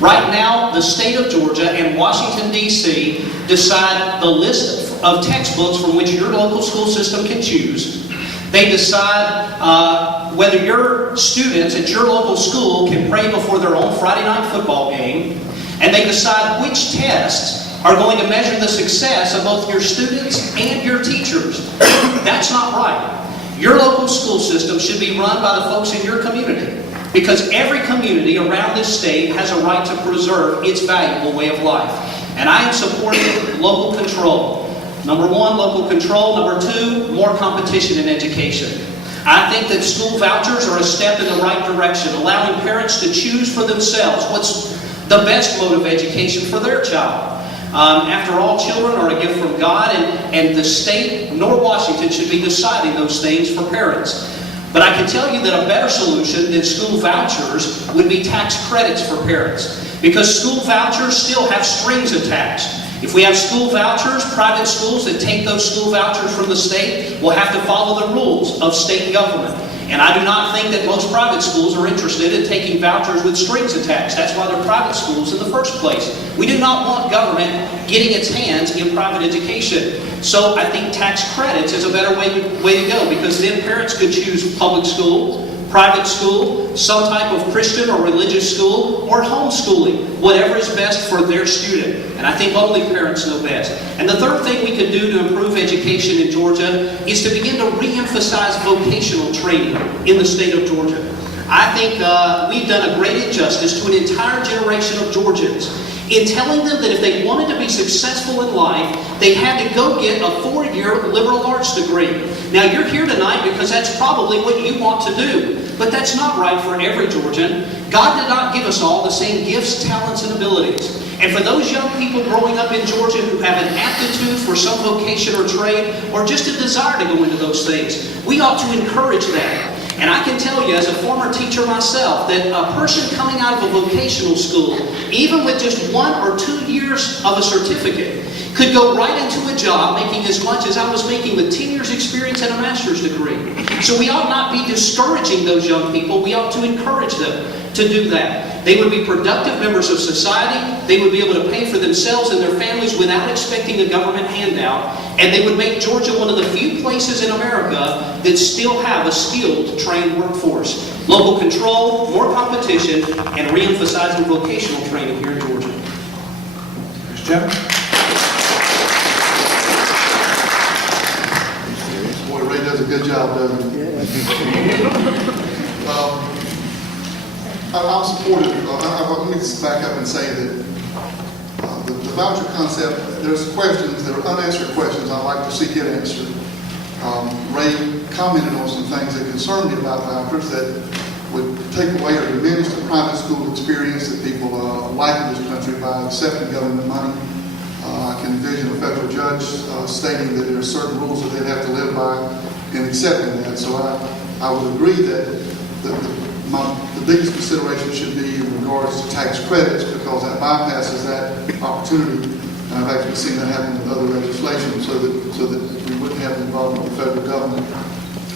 Right now, the state of Georgia and Washington, D.C. decide the list of textbooks from which your local school system can choose. They decide whether your students at your local school can pray before their own Friday night football game. And they decide which tests are going to measure the success of both your students and your teachers. That's not right. Your local school system should be run by the folks in your community, because every community around this state has a right to preserve its valuable way of life. And I am supporting local control. Number one, local control. Number two, more competition in education. I think that school vouchers are a step in the right direction, allowing parents to choose for themselves what's the best mode of education for their child. After all, children are a gift from God, and the state nor Washington should be deciding those things for parents. But I can tell you that a better solution than school vouchers would be tax credits for parents, because school vouchers still have strings attached. If we have school vouchers, private schools that take those school vouchers from the state will have to follow the rules of state government. And I do not think that most private schools are interested in taking vouchers with strings attached. That's why they're private schools in the first place. We do not want government getting its hands in private education. So I think tax credits is a better way to go, because then parents could choose public school, private school, some type of Christian or religious school, or homeschooling, whatever is best for their student. And I think only parents know best. And the third thing we could do to improve education in Georgia is to begin to re-emphasize vocational training in the state of Georgia. I think we've done a great injustice to an entire generation of Georgians in telling them that if they wanted to be successful in life, they had to go get a 4-year liberal arts degree. Now, you're here tonight because that's probably what you want to do. But that's not right for every Georgian. God did not give us all the same gifts, talents, and abilities. And for those young people growing up in Georgia who have an aptitude for some vocation or trade, or just a desire to go into those things, we ought to encourage that. And I can tell you, as a former teacher myself, that a person coming out of a vocational school, even with just 1 or 2 years of a certificate, could go right into a job making as much as I was making with 10 years experience and a master's degree. So we ought not be discouraging those young people. We ought to encourage them to do that. They would be productive members of society. They would be able to pay for themselves and their families without expecting a government handout. And they would make Georgia one of the few places in America that still have a skilled, trained workforce. Local control, more competition, and re-emphasizing vocational training here in Georgia. Mr. Chairman? Boy, Ray does a good job, doesn't he? I'm supportive. Let me just back up and say that the voucher concept, there's questions, there are unanswered questions I'd like to see get answered. Ray commented on some things that concern me about vouchers that would take away or diminish the private school experience that people like in this country by accepting government money. I can envision a federal judge stating that there are certain rules that they'd have to live by in accepting that. So I would agree that the biggest consideration should be in regards to tax credits, because that bypasses that opportunity. And I've actually seen that happen with other legislation, so that we wouldn't have involvement with the federal government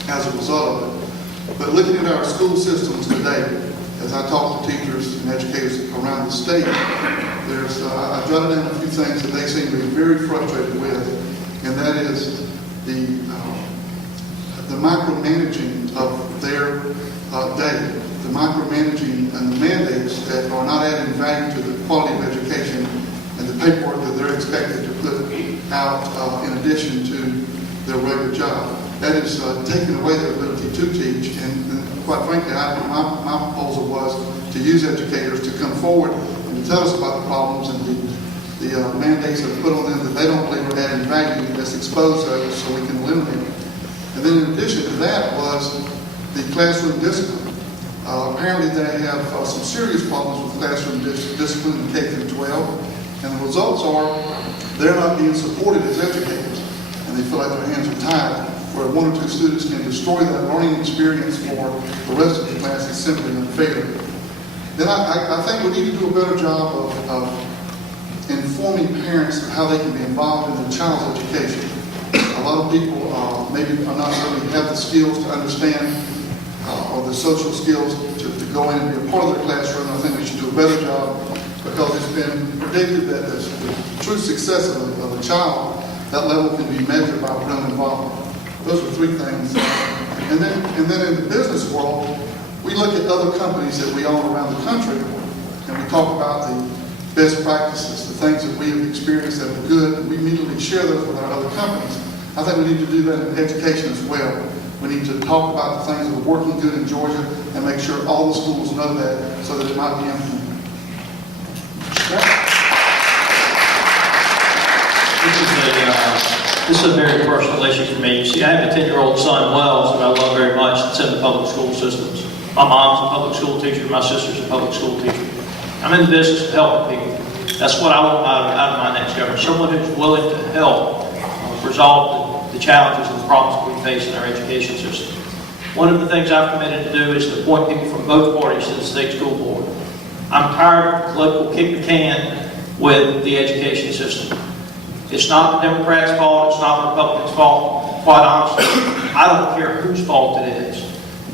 as a result of it. But looking at our school systems today, as I talk to teachers and educators around the state, I jotted down a few things that they seem to be very frustrated with, and that is the micromanaging of their day, the micromanaging and the mandates that are not adding value to the quality of education and the paperwork that they're expected to put out in addition to their regular job. That is taking away their ability to teach, and quite frankly, my proposal was to use educators to come forward and to tell us about the problems and the mandates that are put on them that they don't believe are adding value, that's exposed those so we can eliminate them. And then in addition to that was the classroom discipline. Apparently they have some serious problems with classroom discipline in K through 12, and the results are they're not being supported as educators, and they feel like their hands are tied, where 1 or 2 students can destroy that learning experience for the rest of the class is simply unfair. Then I think we need to do a better job of informing parents of how they can be involved in their child's education. A lot of people maybe are not really have the skills to understand or the social skills to go in and be a part of their classroom. I think we should do a better job because it's been predicted that the true success of a child, that level can be measured by parental involvement. Those are three things. And then in the business world, we look at other companies that we own around the country, and we talk about the best practices, the things that we have experienced that are good, and we immediately share those with our other companies. I think we need to do that in education as well. We need to talk about the things that are working good in Georgia and make sure all the schools know that so that it might be implemented. This is a very personal issue for me. You see, I have a 10-year-old son, Wells, that I love very much, that's in the public school systems. My mom's a public school teacher, my sister's a public school teacher. I'm in the business of helping people. That's what I want out of my next government. Someone who's willing to help resolve the challenges and the problems we face in our education system. One of the things I've committed to do is to appoint people from both parties to the state school board. I'm tired of political kick the can with the education system. It's not the Democrats' fault, it's not the Republicans' fault. Quite honestly, I don't care whose fault it is.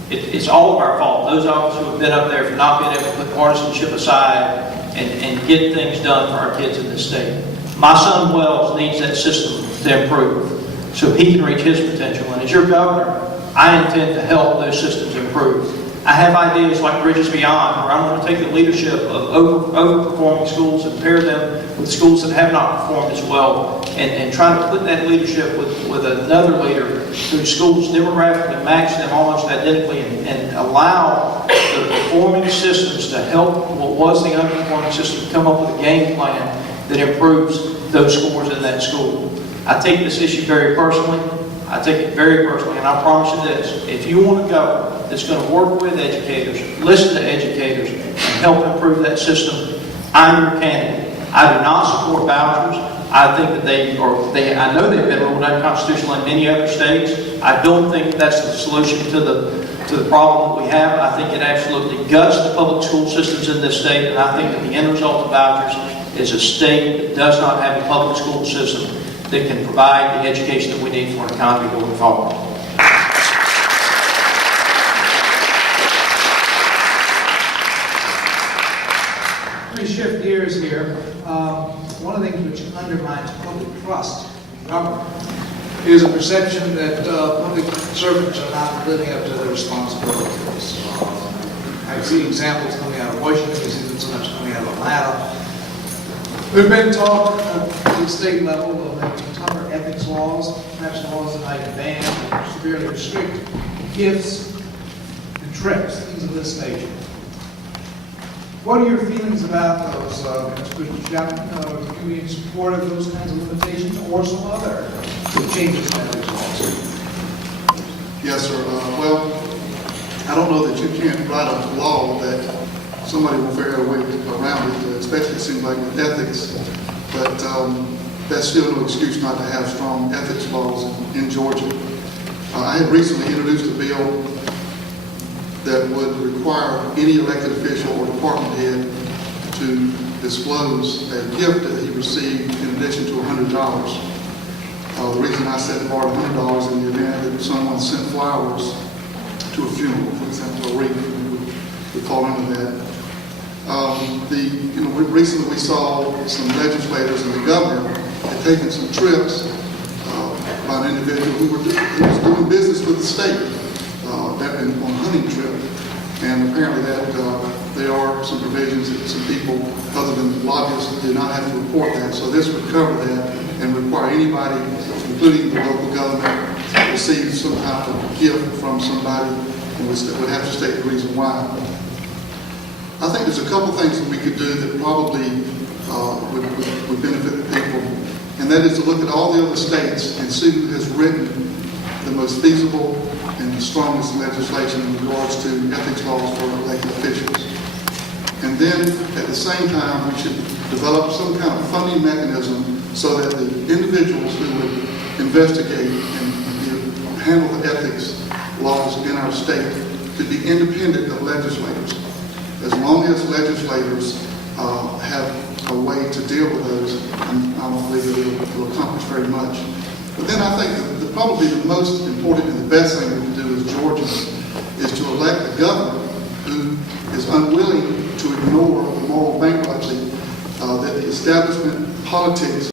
It's all of our fault. Those of us who have been up there for not being able to put partisanship aside and get things done for our kids in this state. My son Wells needs that system to improve so he can reach his potential. And as your governor, I intend to help those systems improve. I have ideas like Bridges Beyond, where I'm going to take the leadership of overperforming schools and pair them with schools that have not performed as well, and try to put that leadership with another leader whose schools demographically match them almost identically, and allow the performing systems to help what was the underperforming system come up with a game plan that improves those scores in that school. I take this issue very personally. I take it very personally, and I promise you this: if you want to go that's going to work with educators, listen to educators, and help improve that system, I'm your candidate. I do not support vouchers. I think that I know they've been ruled unconstitutional in many other states. I don't think that's the solution to the problem that we have. I think it absolutely guts the public school systems in this state, and I think that the end result of vouchers is a state that does not have a public school system that can provide the education that we need for an economy going forward. Let me shift gears here. One of the things which undermines public trust in government is a perception that public servants are not living up to their responsibilities. I see examples coming out of Washington, I see them sometimes coming out of Atlanta. There's been talk at the state level of making tougher ethics laws, perhaps laws that might ban or severely restrict gifts and trips, things of this nature. What are your feelings about those, Mr. Chairman? Are you in support of those kinds of limitations or some other changes in ethics laws? Yes, sir. Well, I don't know that you can't write a law that somebody will figure out a way around it, especially it seems like with ethics. But that's still no excuse not to have strong ethics laws in Georgia. I had recently introduced a bill that would require any elected official or department head to disclose a gift that he received in addition to $100. The reason I set the bar at $100 in the event that someone sent flowers to a funeral, for example, a wreath, would fall under that. Recently we saw some legislators and the governor had taken some trips by an individual who was doing business with the state on a hunting trip. And apparently that there are some provisions that some people other than lobbyists do not have to report that. So this would cover that and require anybody, including the local government, to receive some type of gift from somebody and would have to state the reason why. I think there's a couple things that we could do that probably would benefit the people, and that is to look at all the other states and see who has written the most feasible and the strongest legislation in regards to ethics laws for elected officials. And then, at the same time, we should develop some kind of funding mechanism so that the individuals who would investigate and handle the ethics laws in our state could be independent of legislators. As long as legislators have a way to deal with those, I don't believe it will accomplish very much. But then I think that probably the most important and the best thing we can do as Georgians is to elect a governor who is unwilling to ignore the moral bankruptcy establishment politics